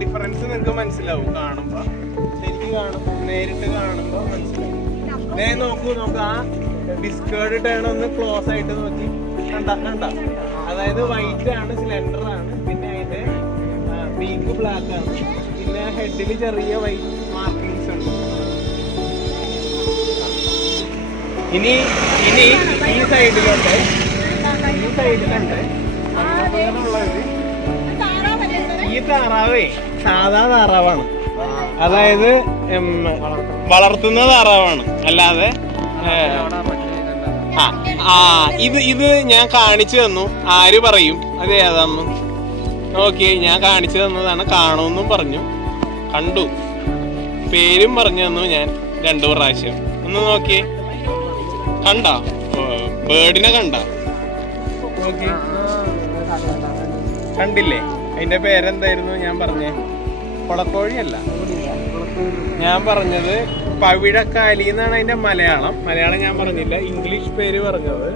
Difference നിങ്ങൾക്ക് മനസ്സിലാവും കാണുമ്പോ. ശരിക്കും കാണുമ്പോ, നേരിട്ട് കാണുമ്പോ മനസ്സിലാവും. നോക്കൂ, നമുക്ക് ആ ഡിസ്കേർഡ് ടേൺ ഒന്ന് ക്ലോസ് ആയിട്ട് നോക്കി. കണ്ട അതായത് വൈറ്റ് ആണ്, സിലിണ്ടർ ആണ്, പിന്നെ അതിന്റെ ബീക്ക് ബ്ലാക്ക് ആണ്, പിന്നെ ഹെഡിൽ ചെറിയ വൈറ്റ് മാർക്കിങ്സ് ഉണ്ട്. ഇനി ഈ സൈഡിലുണ്ട്, ഈ താറാവേ സാധാ താറാവാണ്. അതായത് വളർത്തുന്ന താറാവാണ്, അല്ലാതെ ഇത് ഞാൻ കാണിച്ചു തന്നു. ആര് പറയും അത് ഏതാന്ന്? നോക്കിയേ, ഞാൻ കാണിച്ചു തന്നതാണ്. കാണുമെന്നും പറഞ്ഞു, കണ്ടു, പേരും പറഞ്ഞു തന്നു ഞാൻ 2 പ്രാവശ്യം. ഒന്ന് നോക്കിയേ, കണ്ട ബേർഡിനെ കണ്ട? കണ്ടില്ലേ? അതിന്റെ പേരെന്തായിരുന്നു ഞാൻ പറഞ്ഞേ? കൊളക്കോഴിയല്ല, ഞാൻ പറഞ്ഞത് പവിഴക്കാലി എന്നാണ് അതിന്റെ മലയാളം ഞാൻ പറഞ്ഞില്ല. ഇംഗ്ലീഷ് പേര് പറഞ്ഞത്